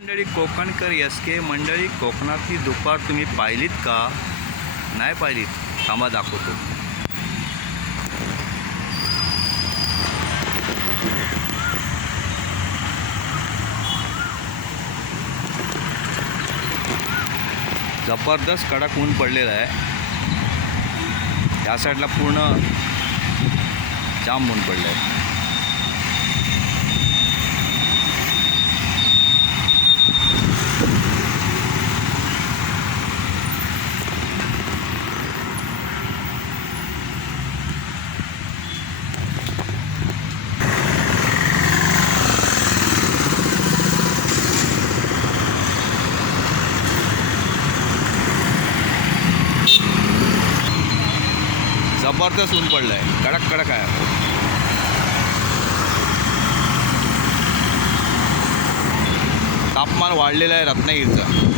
मंडळी कोकणकर एस के मंडळी कोकणातली दुपार तुम्ही पाहिलीत का? नाही पाहिलीत थांबा दाखवतो. जबरदस्त कडक ऊन पडलेलं आहे. त्या साईडला पूर्ण जाम ऊन पडलं आहे जबरदस्त ऊन पडलं आहे कडक कडक आहे. तापमान वाढलेलं आहे रत्नागिरीचं.